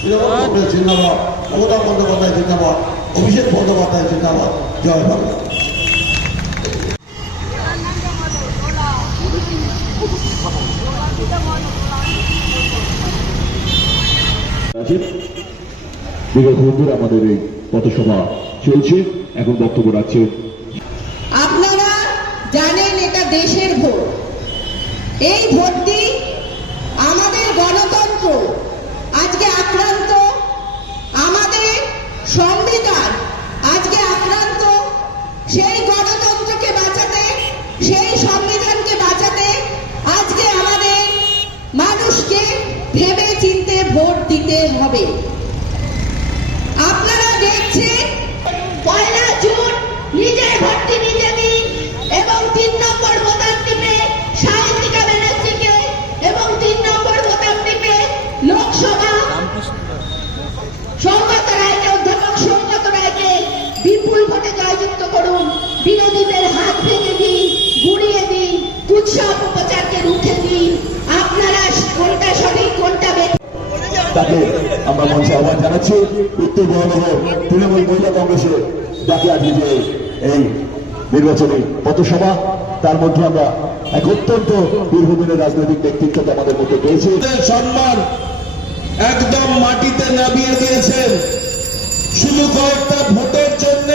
তৃণমূল কংগ্রেস জিন্দাবাদ, মমতা বন্দ্যোপাধ্যায় জিন্দাবাদ, অভিষেক বন্দ্যোপাধ্যায় জিন্দাবাদ। জয় বাংলা। বিগত বন্ধুরা আমাদের এই পথসভা চলছে, এখন বক্তব্য রাখছে। আপনারা জানেন এটা দেশের ভোট। এই ভোটটি আমাদের গণতন্ত্র আজকে আক্রান্ত, আমাদের সংবিধান আজকে আক্রান্ত। সেই গণতন্ত্রকে বাঁচাতে, সেই সংবিধানকে বাঁচাতে আজকে আমাদের মানুষকে ভেবে চিন্তে ভোট দিতে হবে। আপনারা দেখছেন 1 জুন নিজের ভোটটি নিজে দিন এবং 3 নম্বর বোতাম টিপে সাহিত্যিকা ব্যানার্জিকে এবং 3 নম্বর বোতাম টিপে লোকসভা সৌগত রায়কে, অধ্যাপক সৌগত রায়কে বিপুল ভোটে জয়যুক্ত করুন। বিরোধীদের হাত ভেঙে দিন, গুড়িয়ে দিন, কুৎসা অপপ্রচারকে রুখে দিন। আপনারা কোনটা সঠিক কোনটা বেঠিক তাকে আমরা মঞ্চে আহ্বান জানাচ্ছি। উত্তর মহানগর তৃণমূল মহিলা কংগ্রেসের ডাকে আজকে যে এই নির্বাচনী পথসভা, তার মধ্যে আমরা এক অত্যন্ত বীরভূমের রাজনৈতিক ব্যক্তিত্বকে আমাদের মধ্যে পেয়েছি। সম্মান একদম মাটিতে নামিয়ে দিয়েছেন। শুধু কয়েকটা ভোটের জন্য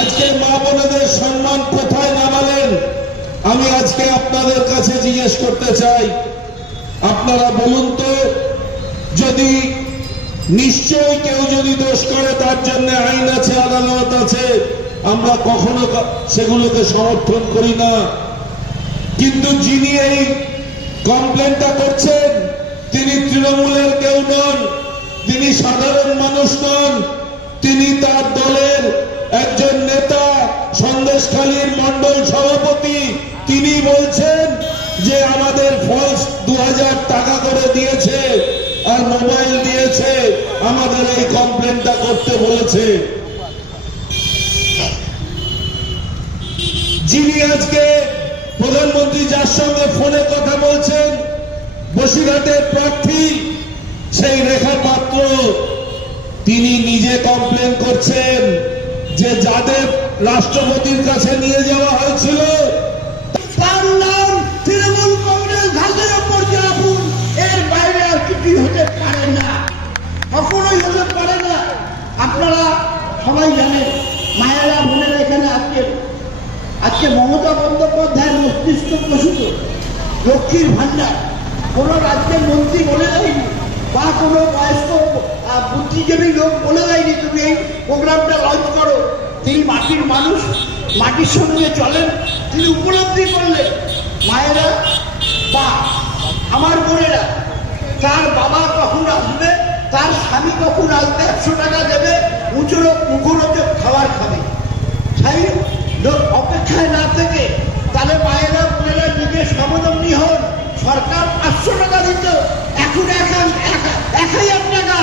আজকে মা বোনেদের সম্মান কোথায় নামালেন? আমি আজকে আপনাদের কাছে জিজ্ঞেস করতে চাই, আপনারা বলুন তো, যদি নিশ্চয়ই কেউ যদি দোষ করে তার জন্য আইন আছে, আদালত আছে, আমরা কখনো সেগুলোকে সমর্থন করি না। কিন্তু যিনি এই কমপ্লেনটা করছেন তিনি তৃণমূলের কেউ নন, তিনি সাধারণ মানুষ নন, তিনি তার দলের একজন নেতা, সন্দেশখালীর মণ্ডল সভাপতি। তিনি বলছেন যে আমাদের ফলস 2000 টাকা করে দিয়েছে আর মোবাইল দিয়েছে, আমাদের এই কমপ্লেনটা করতে বলেছে। যিনি আজকে প্রধানমন্ত্রী যার সঙ্গে ফোনে কথা বলছেন, বসিরহাটের প্রার্থী সেই রেখা পাত্র, তিনি নিজে কমপ্লেন করছেন যে যাদের রাষ্ট্রপতির কাছে নিয়ে যাওয়া হয়েছিল তার নাম তৃণমূল কংগ্রেস ঘাসের ওপর চাপুন, এর বাইরে আর কিছু হতে পারে না, কখনোই হতে পারে না। আপনারা সবাই জানেন, মায়েরা বোনেরা এখানে আজকে মমতা বন্দ্যোপাধ্যায়ের মস্তিষ্ক প্রসূত লক্ষ্মীর ভান্ডার কোন রাজ্যের মন্ত্রী বলে দেয়নি বা কোনো বয়স্ক বুদ্ধিজীবী লোক বলে দেয়নি তুমি এই প্রোগ্রামটা লঞ্চ করো। তিনি মাটির মানুষ, মাটির সঙ্গে চলেন, তিনি উপলব্ধি করলেন মায়েরা বা আমার বোনেরা তার বাবা কখন আসবে, তার স্বামী কখন আসবে, 100 টাকা দেবে, মুখরোচক খাবার খাবে, সেই লোক অপেক্ষায় না থেকে তাহলে মায়েরা বোনেরা নিজে স্বাবলম্বী হন। সরকার 500 টাকা দিত, এখন 1000 টাকা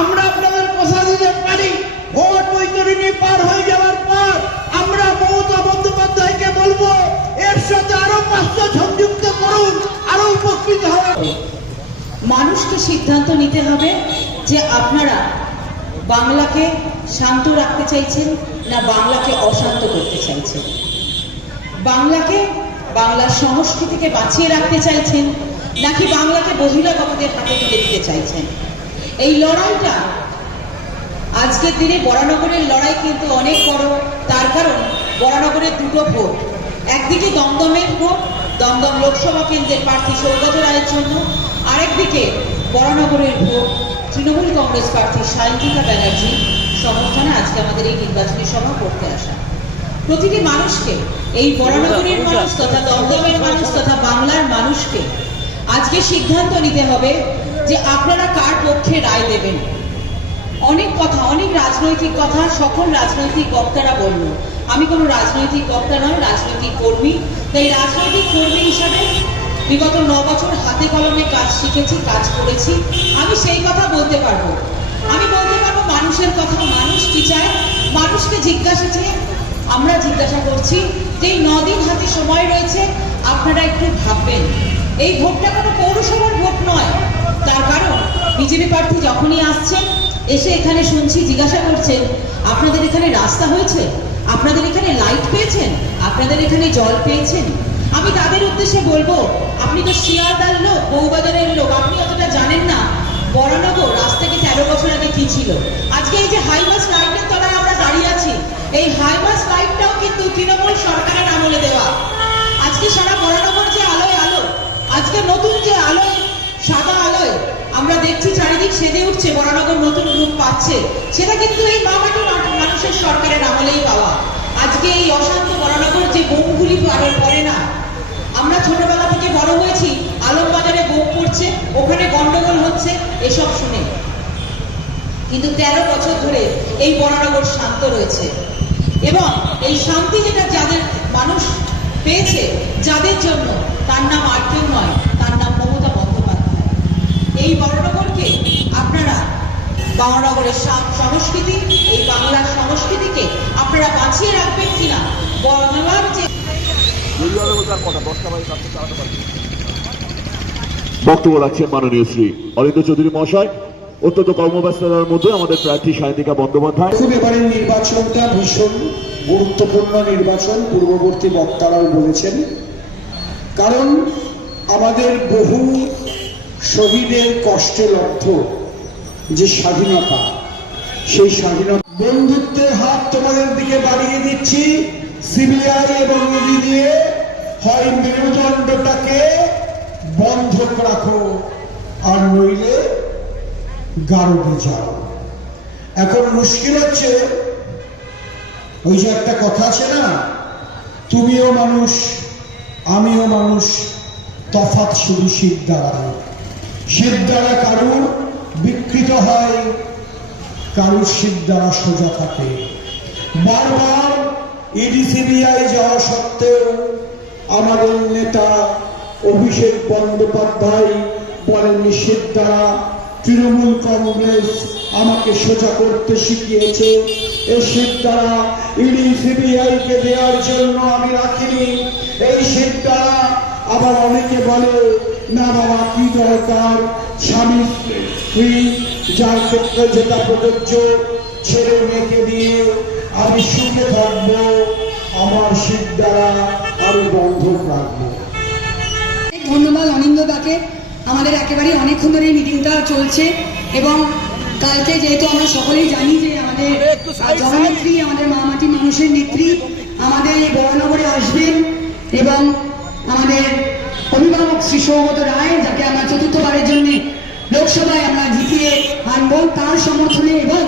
আমরা আপনাদের পোষা দিতে পারি। ভোট বৈতরণী পার হয়ে যাওয়ার পর আমরা মমতা বন্দ্যোপাধ্যায়কে বলবো এর সাথে আরো 500 সংযুক্ত করুন, আরো উপকৃত হবে। মানুষকে সিদ্ধান্ত নিতে হবে যে আপনারা বাংলাকে শান্ত রাখতে চাইছেন না বাংলাকে অশান্ত করতে চাইছেন, বাংলাকে, বাংলার সংস্কৃতিকে বাঁচিয়ে রাখতে চাইছেন নাকি বাংলাকে বহিরাগতদের হাতে তুলে দিতে চাইছেন। এই লড়াইটা আজকের দিনে বরানগরের লড়াই কিন্তু অনেক বড়, তার কারণ বরানগরের 2টো ভোট, একদিকে দমদমের ভোট, দমদম লোকসভা কেন্দ্রের প্রার্থী সৌগত রায়ের জন্য, আরেকদিকে বরানগরের ভোট তৃণমূল কংগ্রেস প্রার্থী সাহিত্যিকা ব্যানার্জি সমর্থনে আজকে আমাদের এই নির্বাচনী সভা করতে আসা। প্রতিটি মানুষকে, এই বরানগরের মানুষ তথা দমদমের মানুষ তথা বাংলার মানুষকে আজকে সিদ্ধান্ত নিতে হবে যে আপনারা কার পক্ষে রায় দেবেন। অনেক কথা, অনেক রাজনৈতিক কথা সকল রাজনৈতিক বক্তারা বলল। আমি কোনো রাজনৈতিক বক্তা নয়, রাজনৈতিক কর্মী। তাই রাজনৈতিক কর্মী হিসাবে বিগত 9 বছর হাতে কলমে কাজ শিখেছি, কাজ করেছি। আমি সেই কথা বলতে পারবো। আমি বলতে পারবো মানুষের কথা। মানুষ কি চায়, মানুষকে আমরা জিজ্ঞাসা করছি যে এই 9 দিন হাতে সময় রয়েছে, আপনারা একটু ভাববেন। এই ভোটটা কোনো পৌরসভার ভোট নয়, তার কারণ বিজেপি প্রার্থী যখনই আসছেন, এসে এখানে শুনছি জিজ্ঞাসা করছেন আপনাদের এখানে রাস্তা হয়েছে, আপনাদের এখানে লাইট পেয়েছেন, আপনাদের এখানে জল পেয়েছেন। আমি তাদের উদ্দেশ্যে বলবো, আপনি তো শিয়ালদার লোক, বউবাজারের লোক, আপনি অতটা জানেন না বরানগর আজ থেকে 13 বছর আগে কি ছিল। আজকে এই যে হাইমাস লাইটের তলায় আমরা দাঁড়িয়ে আছি, এই হাইমাস লাইটটাও কিন্তু তৃণমূল সরকারের আমলে দেওয়া। আজকে সারা বরানগর যে আলোয় আলো, আজকে নতুন যে আলোয়, সাদা আলোয় আমরা দেখছি চারিদিক সেজে উঠছে, বরানগর নতুন রূপ পাচ্ছে, সেটা কিন্তু এই মামাটি মানুষের সরকারের আমলেই পাওয়া। আজকে এই অশান্ত বরানগর যে বোমগুলি পড়ে না, আমরা ছোটবেলা থেকে বড় হয়েছি আলমবাজারে বোম পড়ছে, ওখানে গন্ডগোল হচ্ছে এসব শুনে, কিন্তু 13 বছর ধরে এই বরানগর শান্ত রয়েছে। এবং এই শান্তি যেটা যাদের মানুষ পেয়েছে, যাদের জন্য, তার নাম আর কেউ নয়, তার নাম মমতা বন্দ্যোপাধ্যায়। এই বরানগরকে আপনারা, বরানগরের সংস্কৃতি, এই বাংলার সংস্কৃতিকে আপনারা বাঁচিয়ে রাখবেন কিনা, বাংলার যে বক্তব্য রাখছেন মাননীয় শ্রী অরিন্দ চৌধুরী মহাশয়। অত্যন্ত কর্মব্যস্ততার মধ্যে আমাদের প্রার্থী সায়ন্তিকা বন্দ্যোপাধ্যায়। খুব এবারের নির্বাচনটা ভীষণ গুরুত্বপূর্ণ নির্বাচন, পূর্ববর্তী বক্তারাও বলেছেন, কারণ আমাদের বহু শহীদের কষ্টে লব্ধ যে স্বাধীনতা, সেই স্বাধীনতা বন্ধুত্বের হাত তোমাদের দিকে বাড়িয়ে দিচ্ছি। সিবিআই এবং ইডি দিয়ে হয় মেরুদণ্ডটাকে বন্ধক রাখো, আর নইলে গারদে যাও। এখন মুশকিল হচ্ছে, ওই যে একটা কথা আছে না, তুমিও মানুষ আমিও মানুষ, তফাৎ শুধু শীত দ্বারায়। শীত দ্বারা কারুর বিকৃত হয়, কারুর শীত দ্বারা সোজা থাকে। বারবার ইডি সিবিআই যাওয়া সত্ত্বেও আমাদের নেতা অভিষেক বন্দ্যোপাধ্যায় বলেন, শীত দ্বারা তৃণমূল কংগ্রেস আমাকে সোজা করতে শিখিয়েছে, এই শীত দ্বারা ইডি সিবিআই কে দেওয়ার জন্য আমি রাখিনি। এই শীত দ্বারা আবার অনেকে বলে, না বাবা কি দরকার, স্বামী স্ত্রী যার ক্ষেত্রে যেটা প্রযোজ্য, ছেলে মেয়েকে দিয়ে আমি সুখে থাকবো, আমার শীত দ্বারা আমি বন্ধক রাখবো। ধন্যবাদ অনিন্দদাকে। আমাদের একেবারে অনেকক্ষণ ধরে মিটিংটা চলছে এবং কালকে যেহেতু আমরা সকলেই জানি যে আমাদের জননেত্রী, আমাদের মামাটি মানুষের নেত্রী আমাদের এই বরানগরে আসবেন এবং আমাদের অভিভাবক শ্রী সৌগত রায়, যাকে আমরা চতুর্থবারের জন্য লোকসভায় আমরা জিতিয়ে আনবো, তার সমর্থনে এবং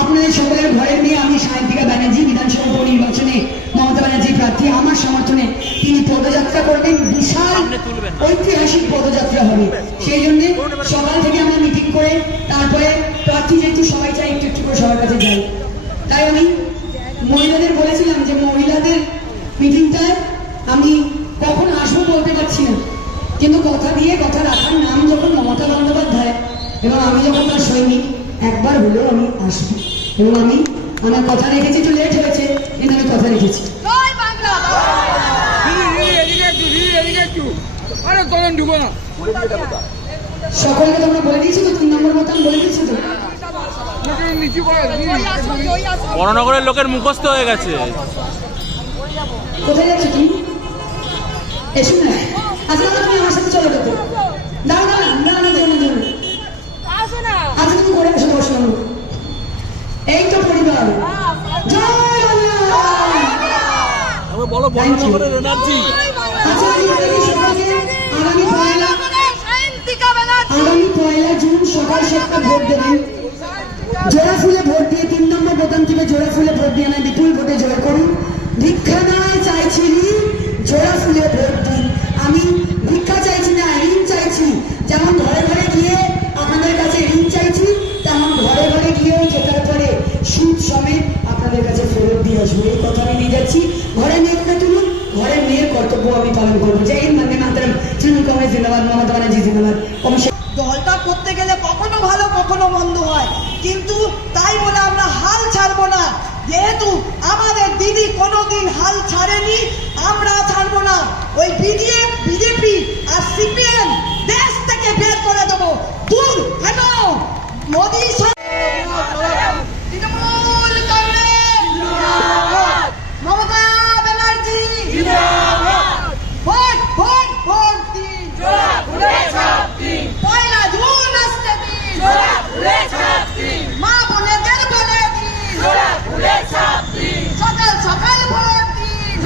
আপনাদের সকলের ঘরের মেয়ে আমি সায়ন্তিকা ব্যানার্জি, বিধানসভা উপনির্বাচনে মমতা ব্যানার্জি প্রার্থী, আমার সমর্থনে তিনি পদযাত্রা করবেন। বিশাল ঐতিহাসিক পদযাত্রা হবে, সেই জন্য সকাল থেকে আমরা মিটিং করে তারপরে প্রার্থী যেহেতু সবাই চাই একটু একটু করে সবার কাছে যাই, তাই আমি মহিলাদের বলেছিলাম যে মহিলাদের মিটিংটায় আমি কখন আসবো বলতে পারছি না, কিন্তু কথা দিয়ে কথা রাখার নাম যখন মমতা বন্দ্যোপাধ্যায় এবং আমি যখন তার সৈনিক, একবার হলেও আমি আসবো এবং আমি আমার কথা রেখেছি। একটু লেট হয়েছে কিন্তু আমি কথা রেখেছি। সকলকে তোমরা বলে দিয়েছো তো, 3 নম্বর মতন বলে দিয়েছো তো। বরানগরের লোকের মুখস্থ হয়ে গেছে। কোথায় যাচ্ছ তুমি? এসো না, আচ্ছা তুমি আমার সাথে চলো, তো দাঁড়া না দাঁড়ানো জন্য আচ্ছা তুমি করে এসো দর্শন। এই তো পরিবার, জয় বলো বরানগরের এনার্জি। আচ্ছা আগামী 1 জুন সকাল 7টা ভোট দেবেন। জোড়া ফুলে ভোট দিয়ে 3 নম্বর বোতাম টিপে জোড়া ফুলে ভোট দিয়ে আমি বিপুল ভোটে জয় করুন। ভিক্ষা নয় চাইছি, জোড়া ফুলে ভোট দিন। আমি ভিক্ষা চাইছি না, ঋণ চাইছি। যেমন ঘরে ঘরে গিয়ে আপনাদের কাছে ঋণ চাইছি, তেমন ঘরে ঘরে গিয়েও জেতার পরে সুদ সমেত আপনাদের কাছে ফেরত দিয়ে আসবো। এই কথা আমি নিয়ে যাচ্ছি। ঘরে মেয়েকে তুলুন, ঘরের মেয়ের কর্তব্য আমি পালন করবো। জয় হিন্দ, বন্দে মাতরম, তৃণমূল কংগ্রেস জিন্দাবাদ, মমতা ব্যানার্জি জিন্দাবাদ। দলটা করতে গেলে কখনো ভালো কখনো মন্দ হয়, কিন্তু তাই বলে আমরা হাল ছাড়বো না। যেহেতু আমাদের দিদি কোনোদিন হাল ছাড়েনি, আমরা ছাড়বো না। ওই বিজেপি আর সিপিএম দেশ থেকে বের করে দেবো, দূর হেনো। মা বোনেদের বলে দিন সকাল সকাল ভোট দিন